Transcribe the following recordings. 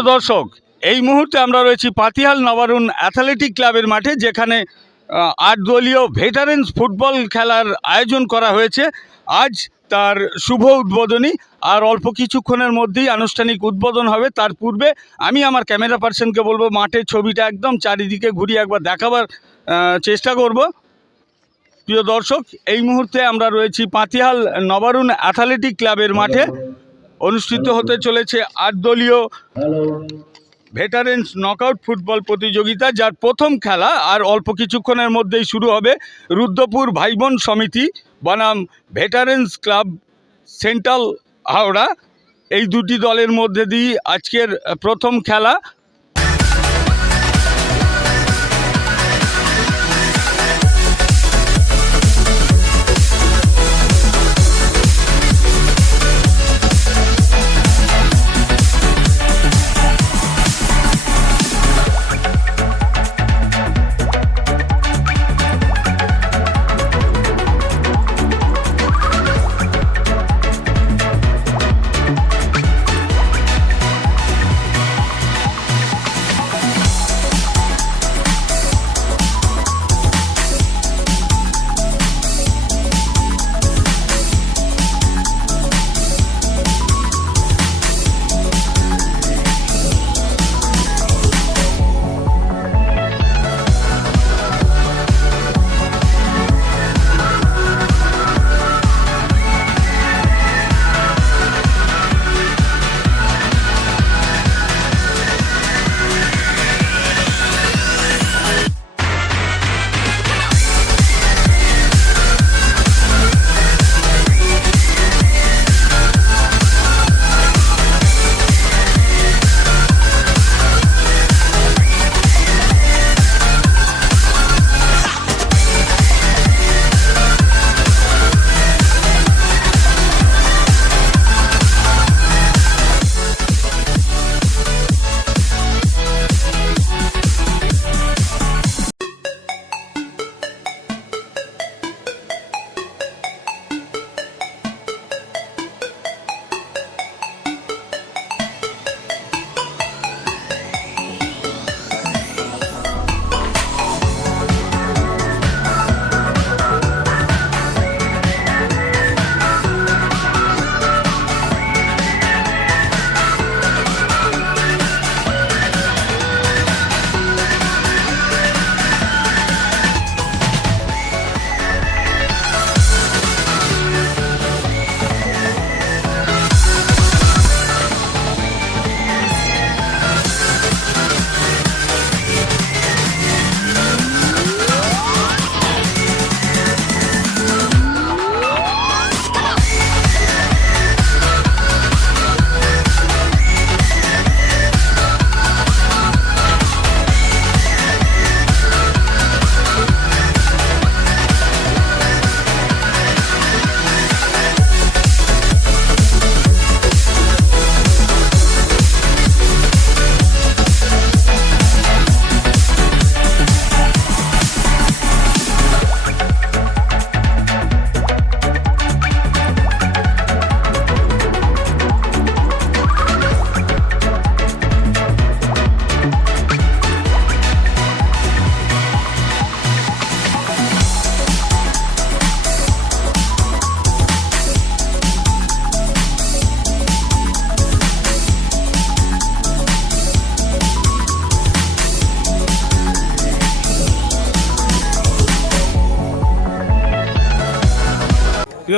প্রিয় দর্শক, এই মুহূর্তে আমরা রয়েছি পাতিহাল নবারুণ অ্যাথলেটিক ক্লাবের মাঠে, যেখানে আট দলীয় ভেটারেন্স ফুটবল খেলার আয়োজন করা হয়েছে। আজ তার শুভ উদ্বোধনী, আর অল্প কিছুক্ষণের মধ্যেই আনুষ্ঠানিক উদ্বোধন হবে। তার পূর্বে আমি আমার ক্যামেরা পার্সনকে বলব, মাঠের ছবিটা একদম চারিদিকে ঘুরিয়ে একবার দেখাবার চেষ্টা করব। প্রিয় দর্শক, এই মুহূর্তে আমরা রয়েছি পাতিহাল নবারুণ অ্যাথলেটিক ক্লাবের মাঠে। অনুষ্ঠিত হতে চলেছে আট দলীয় ভেটারেন্স নকআউট ফুটবল প্রতিযোগিতা, যার প্রথম খেলা আর অল্প কিছুক্ষণের মধ্যেই শুরু হবে রুদ্রপুর ভাইবোন সমিতি, বনাম ভেটারেন্স ক্লাব সেন্ট্রাল হাওড়া। এই দুটি দলের মধ্যে দিয়ে আজকের প্রথম খেলা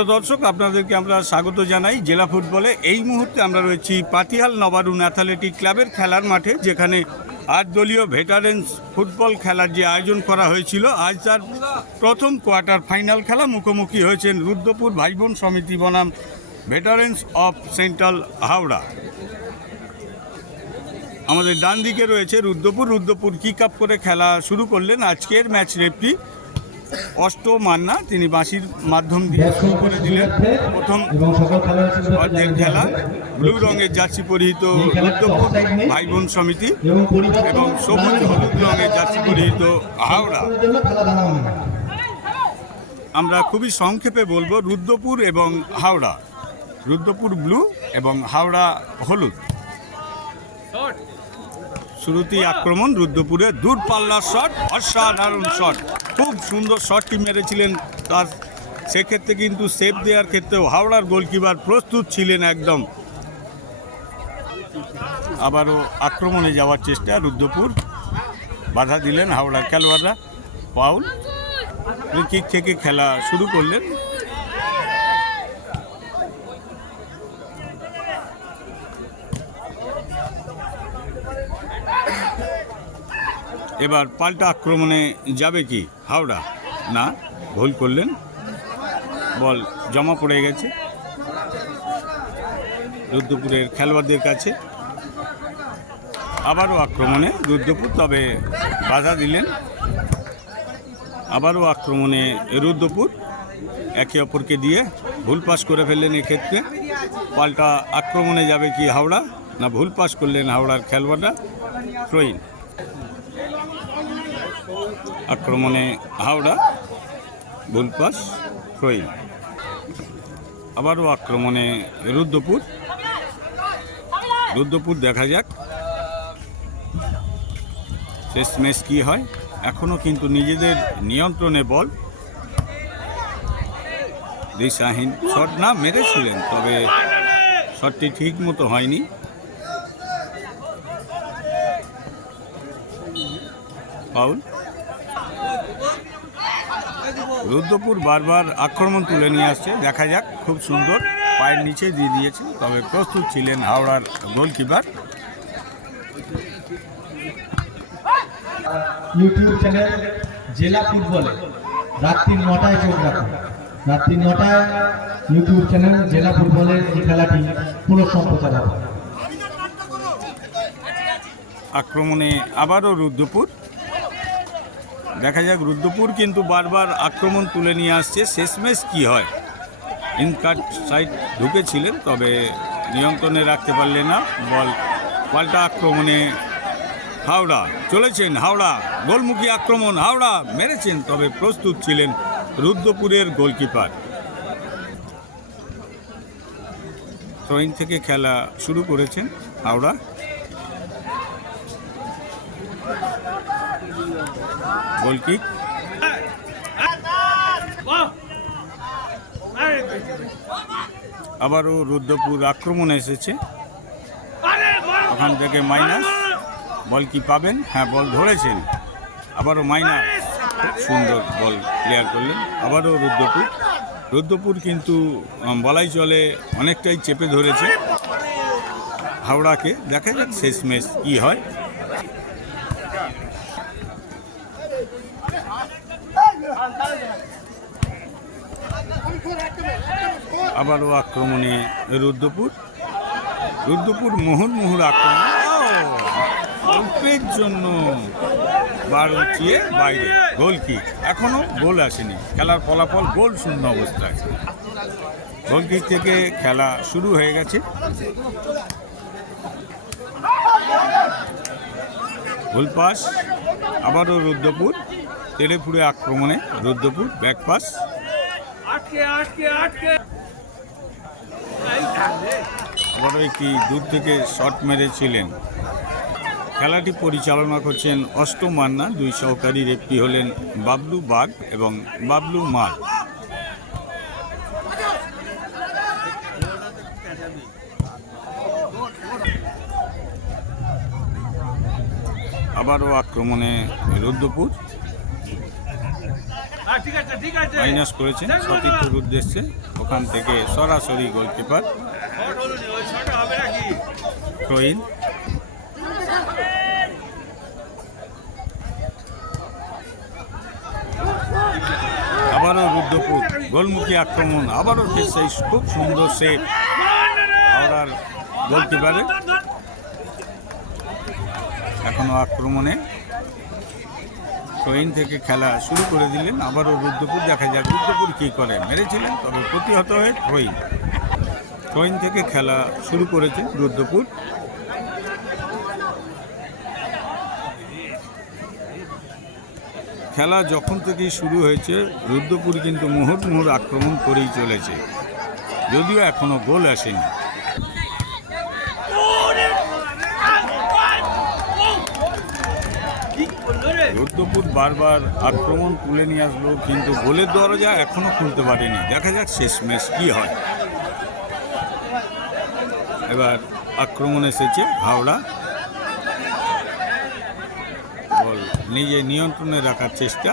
প্রিয় দর্শক, আপনাদেরকে আমরা স্বাগত জানাই জেলা ফুটবলে। এই মুহূর্তে আমরা রয়েছি পাতিহাল নবারুন অ্যাথলেটিক ক্লাবের খেলার মাঠে, যেখানে আট দলীয় ভেটারেন্স ফুটবল খেলার যে আয়োজন করা হয়েছিল, আজ তার প্রথম কোয়ার্টার ফাইনাল খেলা মুখোমুখি হয়েছেন রুদ্রপুর ভাইবোন সমিতি বনাম ভেটারেন্স অফ সেন্ট্রাল হাওড়া। আমাদের ডান দিকে রয়েছে রুদ্রপুর। রুদ্রপুর কিক আপ করে খেলা শুরু করলেন আজকের ম্যাচ রেফটি অষ্ট মান্না তিনি বাঁশির মাধ্যম দিয়ে শুরু করে দিলেন। প্রথম অর্ধেক খেলা ব্লু রঙের জার্সি পরিহিত ভাই বোন সমিতি এবং সবুজ হলুদ রঙের জার্সি পরিহিত হাওড়া। আমরা খুবই সংক্ষেপে বলব রুদ্রপুর এবং হাওড়া। রুদ্রপুর ব্লু এবং হাওড়া হলুদ। শুরুতেই আক্রমণ, রুদ্রপুরে দূর পাল্লার শট, অসাধারণ শট। খুব সুন্দর শটটি মেরেছিলেন তার। সেক্ষেত্রে কিন্তু সেভ দেওয়ার ক্ষেত্রেও হাওড়ার গোলকিপার প্রস্তুত ছিলেন একদম। আবারও আক্রমণে যাওয়ার চেষ্টা, রুদ্রপুর। বাধা দিলেন হাওড়ার খেলোয়াড়রা। পাউল কিক থেকে খেলা শুরু করলেন। এবার পাল্টা আক্রমণে যাবে কি? হাওড়া। না, ভুল করলেন। বল জমা পড়ে গেছে। রুদ্রপুরের খেলোয়াড়দের কাছে আবারও আক্রমণে রুদ্রপুর, তবে বাধা দিলেন। আবারও আক্রমণে রুদ্রপুর, একে অপরকে দিয়ে ভুল পাস করে ফেললেন এক্ষেত্রে। পাল্টা আক্রমণে যাবে কি হাওড়া? না, ভুল পাস করলেন হাওড়ার খেলোয়াড়রা থ্রোইন আক্রমণে হাওড়া, বুলপাস পাস আবারও আক্রমণে রুদ্রপুর। রুদ্রপুর দেখা যাক। শেষ ম্যাচ কী হয়? এখনও কিন্তু নিজেদের নিয়ন্ত্রণে বল। দিশাহীন শট না মেরেছিলেন, তবে শটটি ঠিক মতো হয়নি। পাউল? রুদ্রপুর বারবার আক্রমণ তুলে নিয়ে আসছে। দেখা যাক খুব সুন্দর। পায়ের নিচে দিয়ে দিয়েছে তবে প্রস্তুত ছিলেন হাওড়ার গোলকিপার। ইউটিউব চ্যানেল জেলা ফুটবলে। রাত্রি নটায় চোখ রাখুন। রাত্রি নটায় ইউটিউব চ্যানেল জেলা ফুটবলের এই খেলাটি পুরো সম্প্রচার হবে। আক্রমণে আবারও রুদ্রপুর। দেখা যাক, রুদ্রপুর কিন্তু বারবার আক্রমণ তুলে নিয়ে আসছে। শেষমেশ কি হয়? ইনকাট সাইড ঢুকেছিলেন, তবে নিয়ন্ত্রণে রাখতে পারলে না। বল পাল্টা আক্রমণে হাওড়া চলেছেন, হাওড়া গোলমুখী আক্রমণ, হাওড়া মেরেছেন, তবে প্রস্তুত ছিলেন রুদ্রপুরের গোলকিপার। থ্রোইন থেকে খেলা শুরু করেছেন হাওড়া। গোল কিক আবারও রুদ্রপুর আক্রমণে এসেছে। ওখান থেকে মাইনাস। বল কি পাবেন? হ্যাঁ বল ধরেছেন। আবারও মাইনাস। খুব সুন্দর বল ক্লিয়ার করলেন। আবারও রুদ্রপুর। রুদ্রপুর কিন্তু বলাই চলে অনেকটাই চেপে ধরেছে। হাওড়াকে। দেখা যাক শেষ ম্যাচ কী হয়। আবারও আক্রমণে রুদ্রপুর। রুদ্রপুর মুহুর্মুহুর আক্রমণ। ও, অল্পের জন্য বার উঠিয়ে বাইরে। গোল কিক এখনও গোল আসেনি। খেলার ফলাফল গোল শূন্য অবস্থায়। গোল থেকে খেলা শুরু হয়ে গেছে। গোল পাস আবারও রুদ্রপুর। তেড়ে ফুড়ে আক্রমণে রুদ্রপুর ব্যাক পাস। আটকে আটকে আটকে আবারও একটি দূর থেকে শট মেরেছিলেন। খেলাটি পরিচালনা করছেন অষ্টম মান্না, দুই সহকারী রেফটি হলেন বাবলু বাগ এবং বাবলু মাল। আবারও আক্রমণে রুদ্রপুর হ্যাঁ, ঠিক আছে ঠিক আছে মাইনাস করেছেন সতীর্থর উদ্দেশ্যে ওখান থেকে সরাসরি গোলকিপার শট হলো নি, ওই শট হবে নাকি থ্রোইন আবারও রুদ্রপুর গোলমুখী আক্রমণ আবারও সেই খুব সুন্দর সেভ হাওড়ার গোলকিপারে এখনও আক্রমণে। ট্রেন থেকে খেলা শুরু করে দিলেন। আবারও রুদ্রপুর দেখা যাক রুদ্রপুর কী করে। মেরেছিলেন, তবে প্রতিহত হয়ে থ্রোইন থ্রোইন থেকে খেলা শুরু করেছে রুদ্রপুর। খেলা যখন থেকেই শুরু হয়েছে, রুদ্রপুর কিন্তু মুহুর্ত মুহুর আক্রমণ করেই চলেছে। যদিও এখনও গোল আসেনি। রুদ্রপুর বারবার আক্রমণ তুলে নিয়ে আসলো, কিন্তু গোলের দরজা এখনও খুলতে পারেনি। দেখা যাক শেষ ম্যাচ কি হয়। এবার আক্রমণ এসেছে হাওড়া। বল নিজে নিয়ন্ত্রণে রাখার চেষ্টা।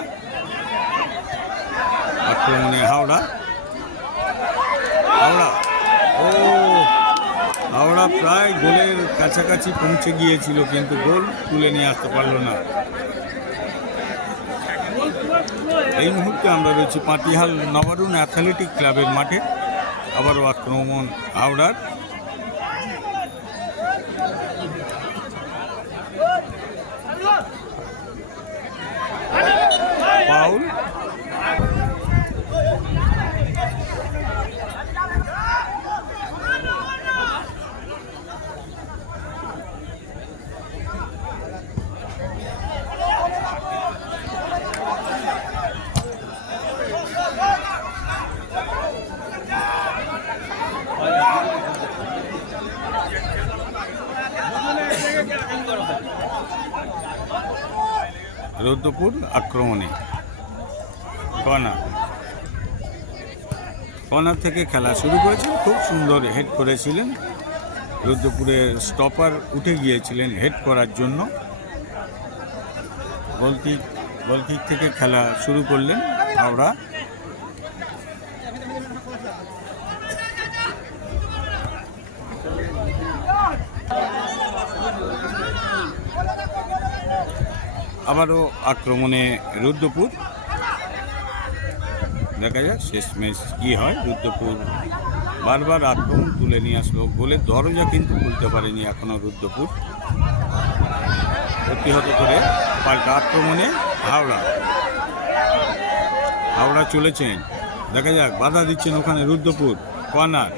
আক্রমণে হাওড়া। হাওড়া। ও, হাওড়া প্রায় গোলের কাছাকাছি পৌঁছে গিয়েছিল, কিন্তু গোল তুলে নিয়ে আসতে পারল না। এই মুহূর্তে আমরা রয়েছি পাটিহাল নবারুণ অ্যাথলেটিক ক্লাবের মাঠে। আবার আক্রমণ হাওড়ার। পাউল রৌদ্রপুর আক্রমণে। কনা। কনা থেকে খেলা শুরু করেছেন খুব সুন্দর হেড করেছিলেন। রুদ্রপুরের স্টপার উঠে গিয়েছিলেন হেড করার জন্য। গোলকিক গোলকিক থেকে খেলা শুরু করলেন হাওড়া। আবারও আক্রমণে রুদ্রপুর। দেখা যাক, শেষ ম্যাচ কী হয়। রুদ্রপুর বারবার আক্রমণ তুলে নিয়ে আসলো। গোলের দরজা কিন্তু খুলতে পারেনি এখনও রুদ্রপুর। প্রতিহত করে পাল্টা আক্রমণে হাওড়া। হাওড়া চলেছেন। দেখা যাক, বাধা দিচ্ছেন ওখানে রুদ্রপুর। কর্নার।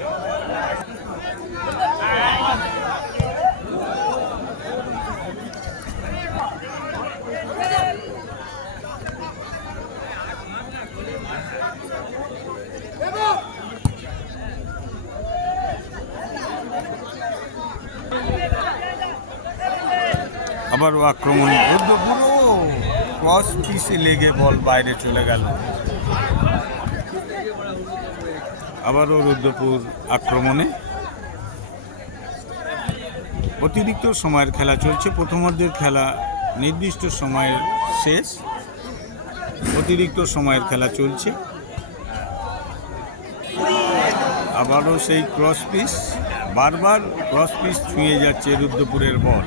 আবারও আক্রমণ। রুদ্রপুরও ক্রস পিসে লেগে বল বাইরে চলে গেল। আবারও রুদ্রপুর আক্রমণে। অতিরিক্ত সময়ের খেলা চলছে। প্রথমার্ধের খেলা নির্দিষ্ট সময়ের শেষ। অতিরিক্ত সময়ের খেলা চলছে। আবারও সেই ক্রস পিস বারবার ক্রস পিস ছুঁয়ে যাচ্ছে রুদ্রপুরের বল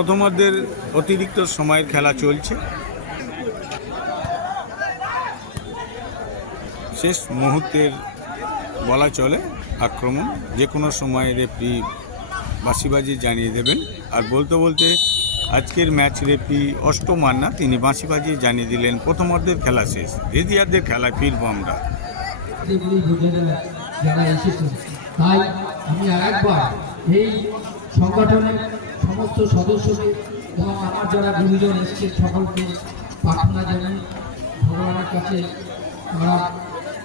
প্রথমার্ধের অতিরিক্ত সময়ের খেলা চলছে। শেষ মুহূর্তের বলা চলে আক্রমণ। যে কোনো সময় রেফরি বাঁশিবাজি জানিয়ে দেবেন। আর বলতে বলতে আজকের ম্যাচ রেফরি অষ্টম মান্না তিনি বাঁশিবাজি জানিয়ে দিলেন প্রথমার্ধের খেলা শেষ। দ্বিতীয়ার্ধের খেলায় ফিরবো আমরা। তাই আমি এই সংগঠনের সমস্ত সদস্যকে এবং আমার যারা গুরুজন এসেছেন সকলকে প্রার্থনা জানাই ভগবানের কাছে আমরা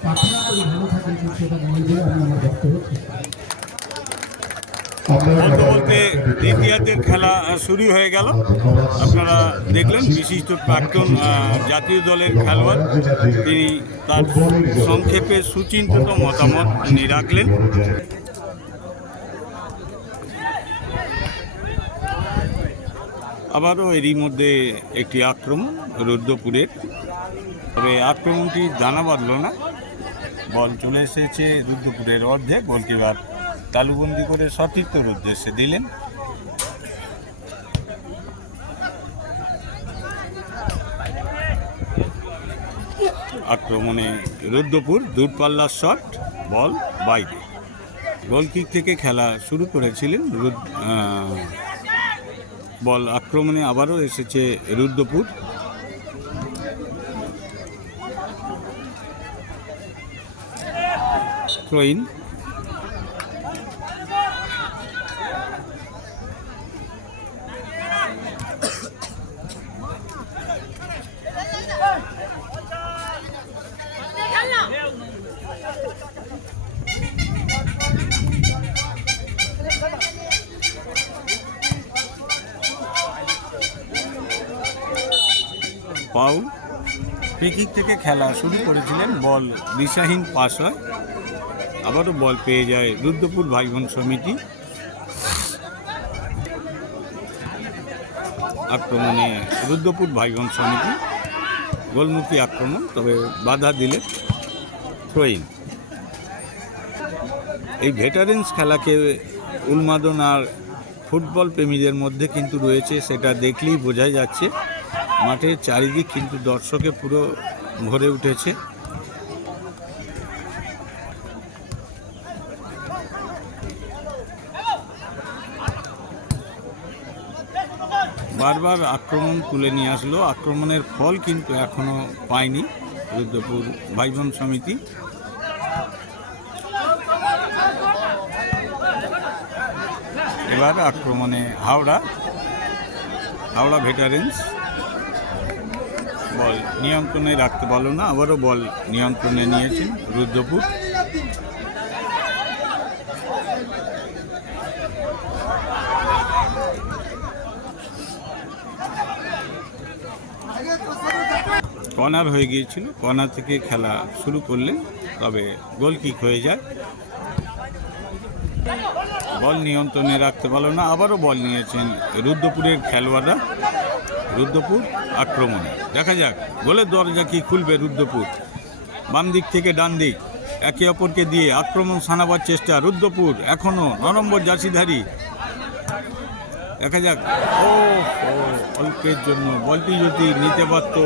প্রার্থনা করি ভালো থাকে সেটা বলবে আমি আমার বক্তব্য বলতে বলতে দ্বিতীয়ার্ধের খেলা শুরু হয়ে গেল। আপনারা দেখলেন বিশিষ্ট প্রাক্তন জাতীয় দলের খেলোয়াড়। তিনি তার সংক্ষেপে সুচিন্তিত মতামত তিনি রাখলেন। আবারও এরই মধ্যে একটি আক্রমণ রুদ্রপুরের। তবে আক্রমণটি দানা বাঁধল না। বল চলে এসেছে রুদ্রপুরের অর্ধে গোলকিপার তালুবন্দি করে সতীর্থর উদ্দেশ্যে দিলেন। আক্রমণে রুদ্রপুর দূরপাল্লার শট, বল বাইরে। গোলকিক থেকে খেলা শুরু করেছিলেন বল আক্রমণে আবারও এসেছে রুদ্রপুর। থ্রোইন পাউল ফ্রিকিক থেকে খেলা শুরু করেছিলেন বল দিশাহীন পাস হয়। আবারও বল পেয়ে যায় রুদ্রপুর ভাইবোন সমিতি। আক্রমণে রুদ্রপুর ভাইবোন সমিতি। গোলমুখী আক্রমণ, তবে বাধা দিলে থ্রোইন এই ভেটারেন্স খেলাকে উন্মাদন আর ফুটবল প্রেমীদের মধ্যে কিন্তু রয়েছে, সেটা দেখলেই বোঝা যাচ্ছে। মাঠের চারিদিক কিন্তু দর্শকে পুরো ভরে উঠেছে। বারবার আক্রমণ তুলে নিয়ে আসলো। আক্রমণের ফল কিন্তু এখনও পায়নি রুদ্রপুর ভাইবোন সমিতি। এবার আক্রমণে হাওড়া হাওড়া ভেটারেন্স। বল নিয়ন্ত্রণে রাখতে পারল না, আবারও বল নিয়ন্ত্রণে নিয়েছেন রুদ্রপুর। কর্নার হয়ে গিয়েছিল কর্নার থেকে খেলা শুরু করলেন, তবে গোল কিক হয়ে যায়। বল নিয়ন্ত্রণে রাখতে পারল না, আবারও বল নিয়েছেন রুদ্রপুরের খেলোয়াড়রা। রুদ্রপুর আক্রমণে। দেখা যাক গোলের দরজা কি খুলবে রুদ্রপুর। বাম দিক থেকে ডান দিক। একে অপরকে দিয়ে আক্রমণ সানাবার চেষ্টা রুদ্রপুর। এখনও ন নম্বর জার্সিধারী। দেখা যাক। ও অল্পের জন্য বলটি যদি নিতে পারতো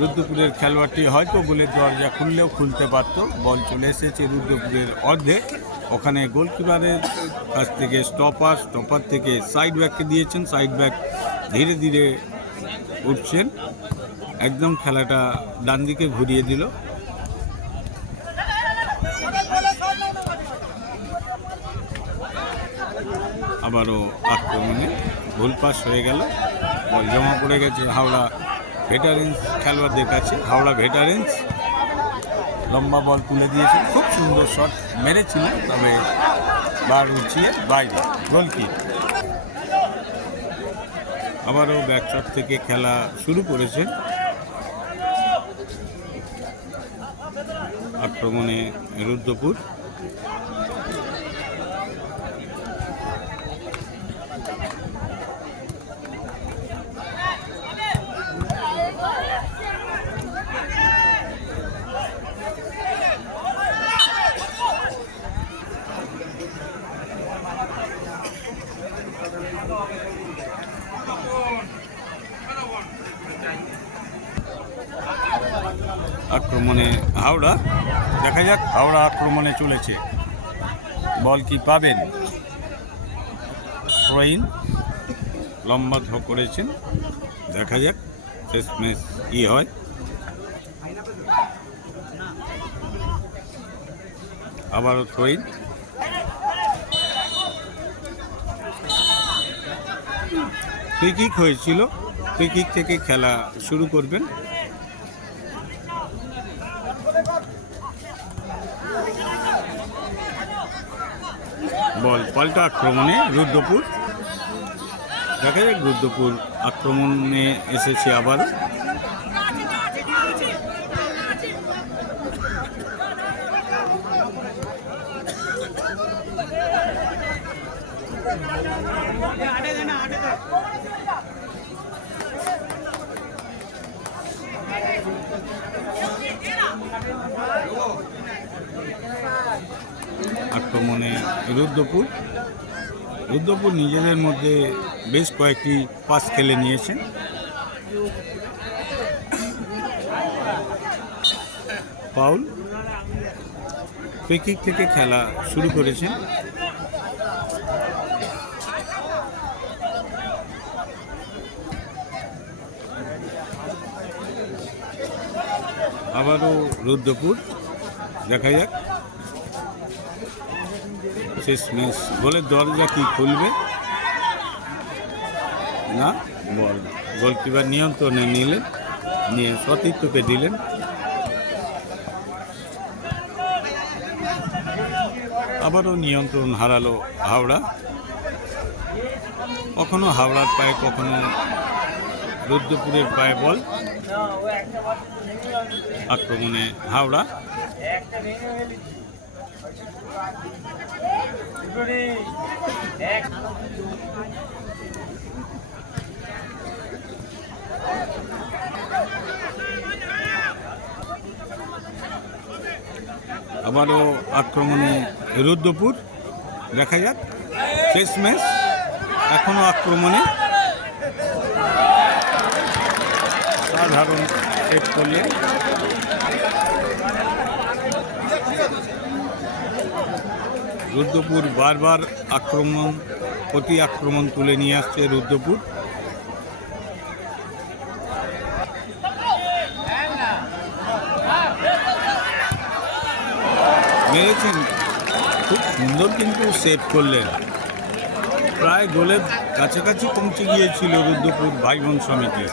রুদ্রপুরের খেলোয়াড়টি, হয়তো গোলের দরজা খুললেও খুলতে পারতো। বল চলে এসেছে রুদ্রপুরের অর্ধে ওখানে গোলকিপারের কাছ থেকে স্টপার স্টপার থেকে সাইড ব্যাককে দিয়েছেন। সাইড ব্যাক ধীরে ধীরে উঠছেন। একদম খেলাটা ডান দিকে ঘুরিয়ে দিল। আবারও আক্রমণে ভুল পাস হয়ে গেল। জমা পড়ে গেছে হাওড়া ভেটারেন্স খেলোয়াড়দের কাছে। হাওড়া ভেটারেন্স লম্বা বল তুলে দিয়েছে খুব সুন্দর শট মেরেছিলেন তবে বার উঠিয়ে বাইরে গোলকি আবারও ব্যাকশট থেকে খেলা শুরু করেছে। আক্রমণে রুদ্রপুর আক্রমণে হাওড়া দেখা যাক হাওড়া আক্রমণে চলেছে। বল কি পাবেন? প্রইন লম্বা ধ করেছেন। দেখা যাক শেষ ম্যাচ কী হয়। আবারও থ্রোইন ফ্রি কিক হয়েছিল ফ্রি কিক থেকে খেলা শুরু করবেন। বল পাল্টা আক্রমণে রুদ্রপুর। দেখা যাক রুদ্রপুর আক্রমণে এসেছে আবার আক্রমণে রুদ্রপুর। রুদ্রপুর নিজেদের মধ্যে বেশ কয়েকটি পাস খেলে নিয়েছেন। পাউল ফ্রিকিক থেকে খেলা শুরু করেছেন। আবারও রুদ্রপুর, দেখা যাক। শেষ ম্যাচ গোলের দরজা কি খুলবে? না? বল। গোলকিপার নিয়ন্ত্রণে নিলেন, নিয়ে সতীর্থকে দিলেন। আবারও নিয়ন্ত্রণ হারালো হাওড়া। কখনো হাওড়ার পায়ে, কখনো রুদ্রপুরের পায়ে বল। আক্রমণে হাওড়া। আবারও আক্রমণে রুদ্রপুর দেখা যাক শেষ ম্যাচ এখনও আক্রমণে। সাধারণ সেট করলে রুদ্রপুর বারবার আক্রমণ প্রতি আক্রমণ তুলে নিয়ে আসছে রুদ্রপুর। মেরেছেন। খুব সুন্দর কিন্তু সেভ করলেন। প্রায় গোলের কাছাকাছি পৌঁছে গিয়েছিল রুদ্রপুর ভাই বোন সমিতি।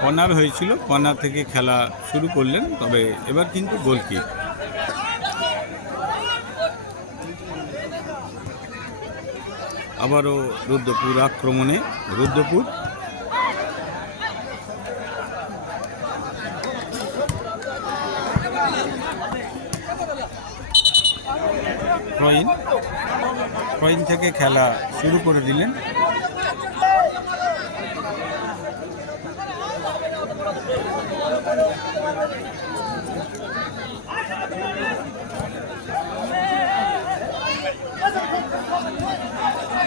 কর্নার হয়েছিল, কর্নার থেকে খেলা শুরু করলেন, তবে এবার কিন্তু গোলকিক আবারও রুদ্রপুর আক্রমণে রুদ্রপুর। ফ্রইন ফ্রইন থেকে খেলা শুরু করে দিলেন।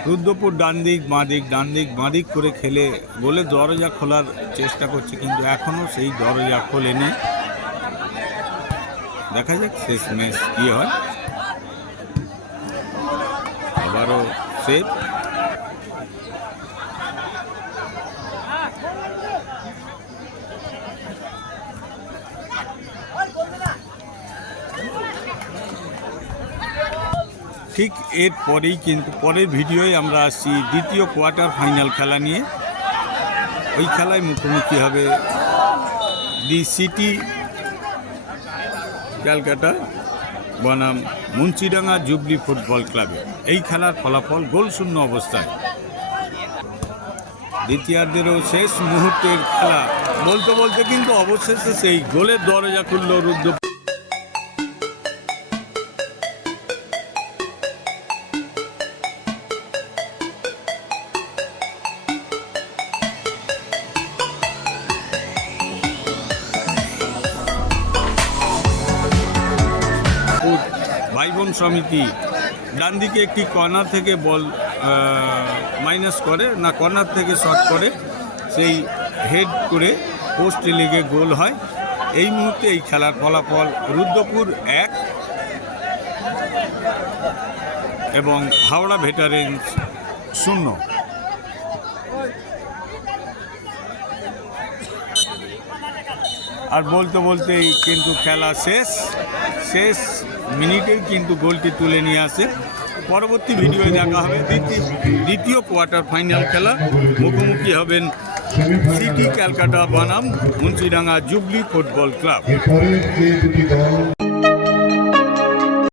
রুদ্রপুর ডান দিক, বাঁ দিক, ডান দিক, বাঁ দিক করে খেলে, বলে দরজা খোলার চেষ্টা করছে, কিন্তু এখনও সেই দরজা খোলেনি। দেখা যাক শেষ ম্যাচ কী হয়। আবারও সেভ ঠিক এর পরেই কিন্তু পরের ভিডিওয় আমরা আসছি দ্বিতীয় কোয়ার্টার ফাইনাল খেলা নিয়ে। ওই খেলায় মুখোমুখি হবে দি সিটি ক্যালকাটা, বনাম মুন্সিডাঙ্গা জুবলি ফুটবল ক্লাবে। এই খেলার ফলাফল গোল শূন্য অবস্থায়। দ্বিতীয়ার্ধেরও শেষ মুহূর্তের খেলা। বলতে বলতে কিন্তু অবশেষে সেই গোলের দরজা খুলল রুদ্র ফুট ভাই বোন সমিতি ডান দিকে একটি কর্নার থেকে বল মাইনাস করে, না কর্নার থেকে শট করে, সেই হেড করে পোস্টে লেগে গোল হয়। এই মুহূর্তে এই খেলার ফলাফল রুদ্রপুর এক এবং হাওড়া ভেটারেন্স শূন্য। আর বলতে বলতেই কিন্তু খেলা শেষ শেষ মিনিটেই কিন্তু গোলটি তুলে নিয়ে আসে। পরবর্তী ভিডিওয়ে দেখা হবে। দ্বিতীয় দ্বিতীয় কোয়ার্টার ফাইনাল খেলা। মুখোমুখি হবেন সিটি ক্যালকাটা বনাম মুন্সিডাঙ্গা জুবলি ফুটবল ক্লাব।